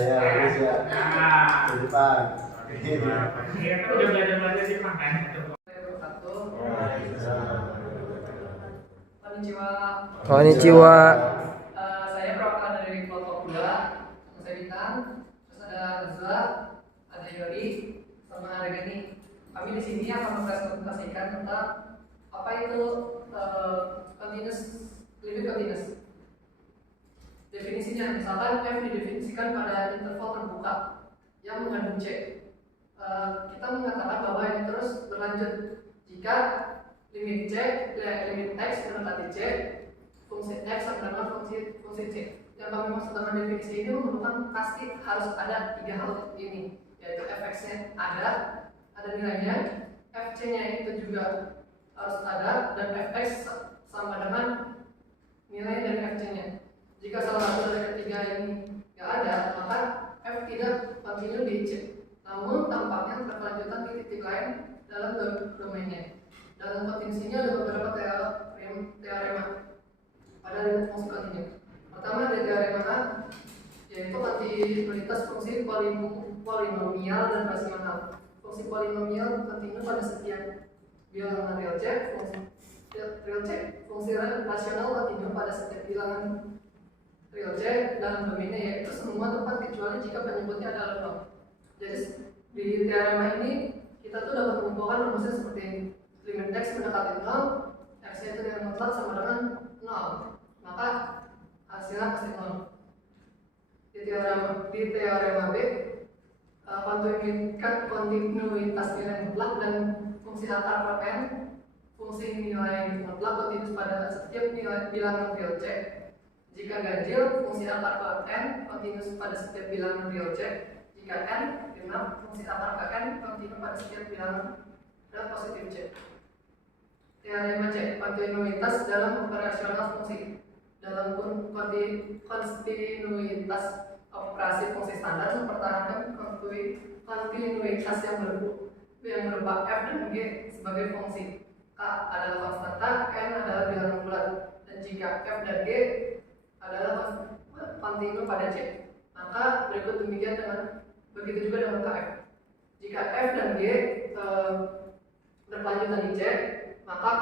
ya bagus ya. Di depan. Iya kan udah belajar sih makanya itu. Konnichiwa. Saya perwakilan dari kelompok 2. Saya Bintang, terus ada Azza, ada Yori, sama ada Gani. Kami di sini akan mempresentasikan tentang apa itu limit continuous. Definisinya, misalkan f didefinisikan pada interval terbuka yang mengandung c. Kita mengatakan bahwa ini terus berlanjut jika limit x mendekati c, fungsi x sama dengan fungsi c. Yang kami maksud dengan definisi ini merupakan pasti harus ada 3 hal ini, yaitu fx-nya ada nilainya, fc-nya itu juga harus ada, dan fx sama dengan nilai dari fc-nya. Jika salah satu dari ketiga ini nggak ada, maka f tidak kontinu di c. Namun tampaknya berkelanjutan di titik lain dalam domainnya. Dalam kontinusinya ada beberapa teorema pada limit fungsi kontinu. Pertama ada teorema A, yaitu kontinuitas fungsi polinomial dan rasional. Fungsi polinomial kontinu pada setiap bilangan real c, fungsi rasional kontinu pada setiap bilangan real c dalam domainnya, yaitu semua tempat kecuali jika penyebutnya adalah 0. Jadi di teorema ini kita tuh dapat mengumpulkan rumusnya seperti ini. Limit x mendekati 0, x-nya itu nilai mutlak sama dengan 0, maka hasilnya pasti 0. Di teorema B, kontinuitas nilai mutlak dan fungsi akar per n, fungsi nilai mutlak kontinus pada setiap nilai bilangan real c. Jika ganjil, fungsi akar per n kontinus pada setiap bilangan real c. Jika n genap, fungsi akar ke n kontinus pada setiap bilangan real positif c. Teorema C, kontinuitas dalam operasional fungsi. Dalam kontinuitas operasi fungsi standar mempertahankan kontinuitas yang berupa f dan g sebagai fungsi. K adalah konstanta, n adalah bilangan bulat, dan jika f dan g adalah kontinu pada c, maka berikut demikian begitu juga dengan kf. Jika f dan g berkelanjutan di c, maka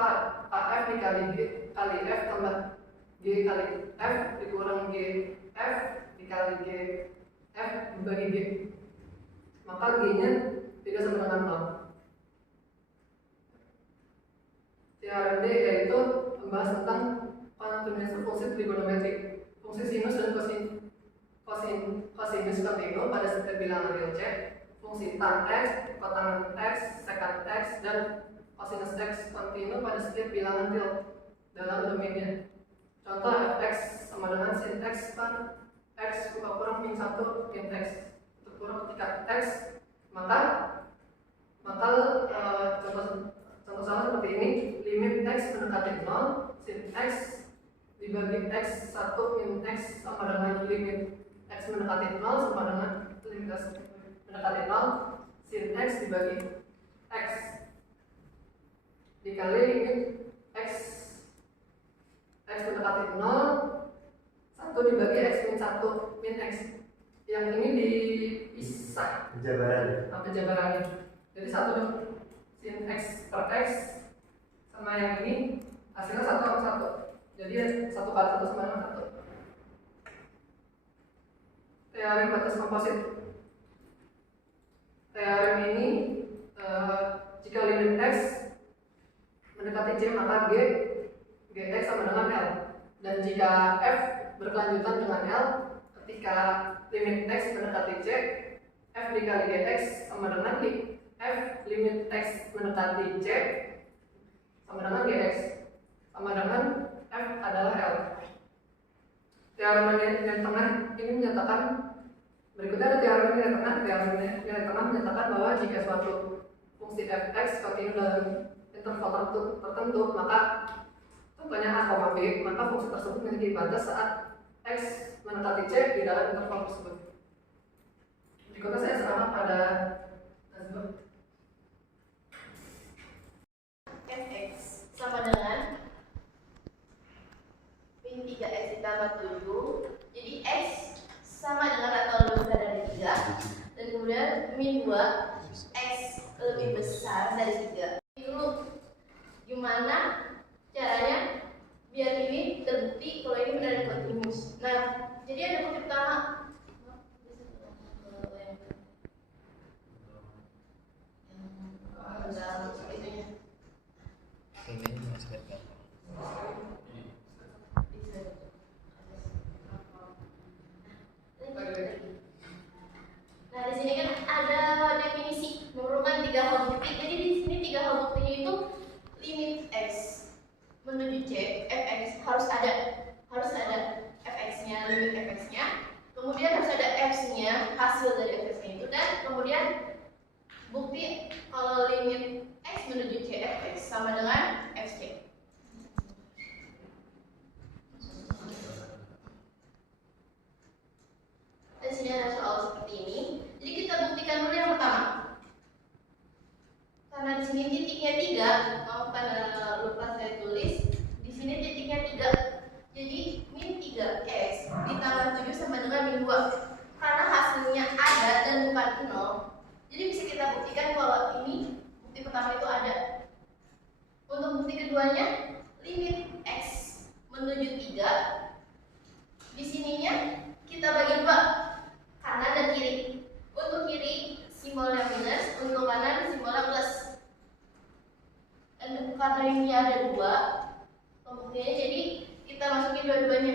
kf dikali g kali f tambah g kali f dikurang g f dikali g f dibagi g, maka g-nya tidak sama dengan 0. Teorem D yaitu membahas tentang kontinuitas fungsi trigonometrik. Fungsi sinus dan kosinus kontinu pada setiap bilangan real c. Fungsi tan x, kotangan x, sekant x, dan kosinus x kontinu pada setiap bilangan real dalam domainnya. Contoh fx sama dengan sin x per x kurang min 1 min x untuk kurang ketika x, maka contoh sama seperti ini. Limit x mendekati 0, sin x dibagi x 1 min x sama dengan limit x mendekati 0 sama dengan limit x mendekati 0, sin x dibagi x dikali limit x mendekati 0, 1 dibagi x min 1 min x. Yang ini dipisah penjabarannya. Jadi 1 sin x per x sama yang ini hasilnya 1 sama 1. Jadi 1 kali 1 sama dengan 1. Teorem batas komposit. Teorem ini jika limit x mendekati c, maka gx sama dengan L. Dan jika f berkelanjutan dengan L, ketika limit x mendekati c, f dikali gx sama dengan f limit x mendekati c sama dengan gx sama dengan f adalah L. Teorema nilai tengah ini menyatakan, berikutnya ada teorema nilai tengah. Teorema nilai tengah menyatakan bahwa jika suatu fungsi fx kontinu dalam interval tertentu, maka contohnya a, b, maka fungsi tersebut memiliki batas saat x mendekati c di dalam interval tersebut. Berikutnya saya serahkan pada Nazwa. fx sama dengan min 3x ditambah 7. Jadi x sama dengan atau lebih besar dari min 2 X lebih besar dari 3. Dulu gimana caranya biar ini terbukti kalau ini benar kontinus. Nah, jadi ada bukti pertama. Nah, di sini kan ada definisi memerlukan 3 hal bukti. Jadi di sini 3 hal buktinya itu limit X menuju C, fx harus ada fx-nya, limit fx-nya. Kemudian harus ada f-nya, hasil dari fx-nya itu, dan kemudian bukti kalau limit X menuju C fx sama dengan fc. Di sini ada soal seperti ini. Jadi kita buktikan dulu yang pertama. Karena di sini titiknya 3, mau karena lupa saya tulis. Di sini titiknya 3. Jadi min 3x ditambah 7 sama dengan min 2. Karena hasilnya ada dan bukan 0. Jadi bisa kita buktikan kalau ini bukti pertama itu ada. Untuk bukti keduanya, limit x menuju 3. Di sininya kita bagi 2. Kanan dan kiri. Untuk kiri simbolnya minus, untuk kanan simbolnya plus. Dan karena ini ada 2 pembuktiannya, jadi kita masukin dua-duanya.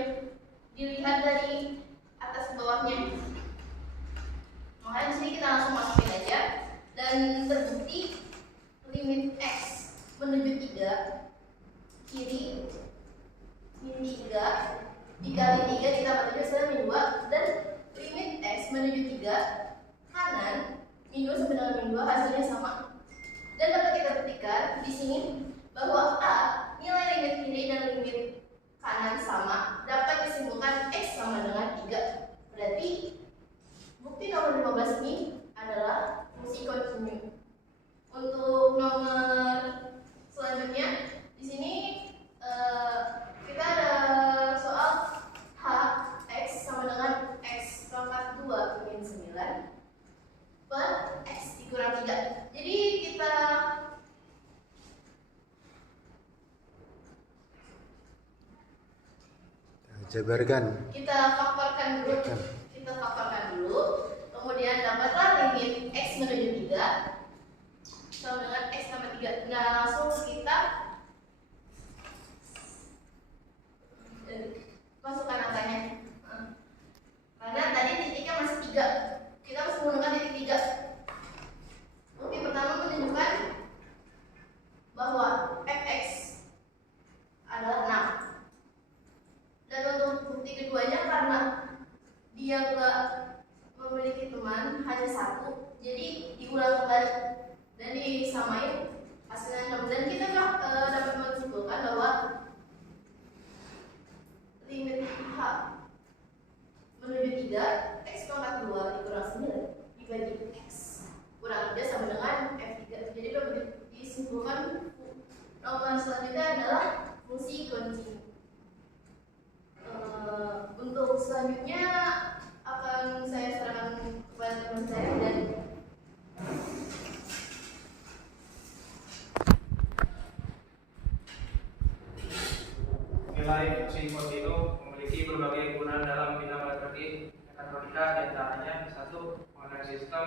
Dilihat dari atas ke bawahnya. Makanya di sini kita langsung masukin aja. Dan terbukti limit x menuju 3 kiri min 3 dikali 3 ditambah 7 sama min 2, dan limit x menuju 3 kanan min 2 sama dengan min 2 hasilnya sama. Dan dapat kita buktikan di sini bahwa a nilai limit kiri dan limit kanan sama dapat disimpulkan x sama dengan 3. Berarti bukti nomor 15 ini adalah fungsi kontinu. Untuk nomor selanjutnya di sini kita ada soal h x sama dengan x pangkat 2 min 9 per x dikurang 3. Jadi kita jabarkan. Kita faktorkan dulu. Kemudian dapatlah limit x menuju 3 sama dengan x tambah 3. Nah, langsung kita masukkan angkanya. Karena tadi titiknya masih 3. Kita harus menggunakan titik 3. Bukti pertama menunjukkan bahwa fx adalah 6. Dan untuk bukti keduanya, karena dia nggak memiliki teman, hanya 1, jadi diulang kembali dan disamain hasilnya 6. Dan kita dapat menyimpulkan bahwa limit h menuju 3 x pangkat 2 dikurang 9 dibagi x kurang 3 sama dengan f3. Jadi dapat disimpulkan nomor selanjutnya adalah fungsi kontinu. Untuk selanjutnya akan saya serahkan kepada teman saya dan nilai fungsi kontinu memiliki berbagai kegunaan dalam bidang mekatronika, diantaranya 1. Mengenai sistem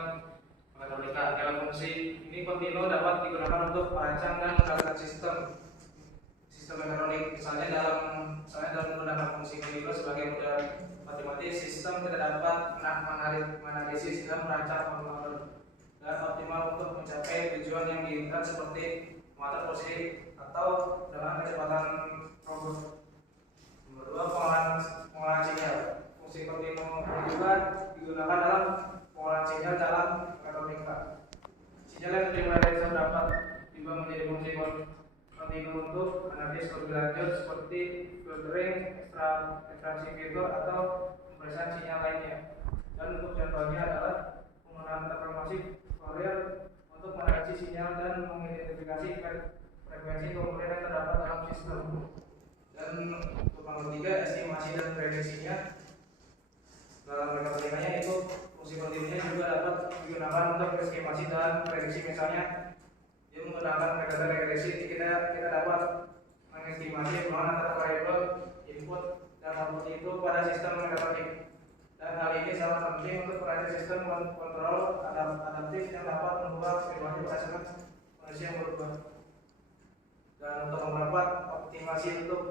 mekatronika. Nilai fungsi ini kontinu dapat digunakan untuk merancang dan mengendalikan sistem mekatronik. Misalnya dalam menggunakan fungsi kontinu sebagai model matematis, sistem tidak dapat menganalisis dan merancang formula dan optimal untuk mencapai tujuan yang diinginkan, seperti mengatur posisi atau dengan kecepatan robot. Nomor 2. Pengolahan sinyal. Fungsi kontinu juga digunakan dalam pengolahan sinyal dalam mekatronika. Sinyal yang diterima dari sistem dapat diubah menjadi fungsi kontinu untuk analisis lebih lanjut, seperti filtering, ekstraksi fitur, atau pemeriksaan sinyal lainnya. Dan untuk contohnya adalah penggunaan transformasi Fourier untuk menganalisis sinyal dan mengidentifikasi frekuensi komponen yang terdapat dalam sistem. Dan untuk nomor 3, estimasi dan prediksinya dalam mekatronikanya, itu fungsi kontinunya juga dapat digunakan untuk estimasi dan prediksi. Misalnya dia menggunakan metode regresi, kita dapat mengestimasi hubungan antara variabel input dan output itu pada sistem elektronik. Dan hal ini sangat penting untuk perangkat sistem kontrol adaptif yang dapat mengubah perilaku berdasarkan kondisi yang berubah. Dan untuk mempercepat optimasi untuk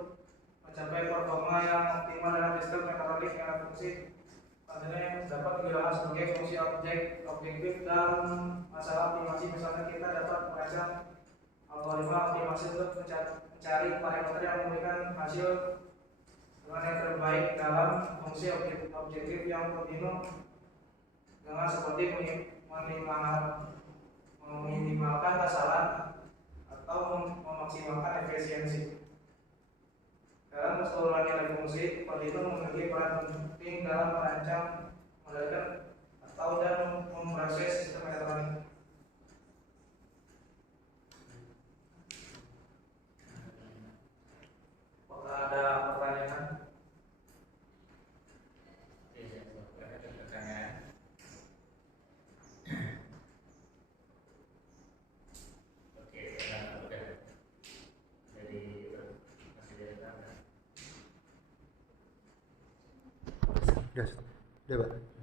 mencapai performa yang optimal dalam sistem elektronik yang fungsi tentunya dapat digunakan sebagai fungsi objektif dan masalah optimasi. Misalnya kita dapat merancang algoritma optimasi untuk mencari parameter yang memberikan hasil dengan yang terbaik dalam fungsi objektif yang kontinu dengan seperti meminimalkan kesalahan atau memaksimalkan efisiensi. Dalam keseluruhan nilai fungsi, kontinu memiliki peran penting dalam merancang, mengendalikan atau dan memproses sistem elektronik. Apakah ada pertanyaan? Udah, Pak.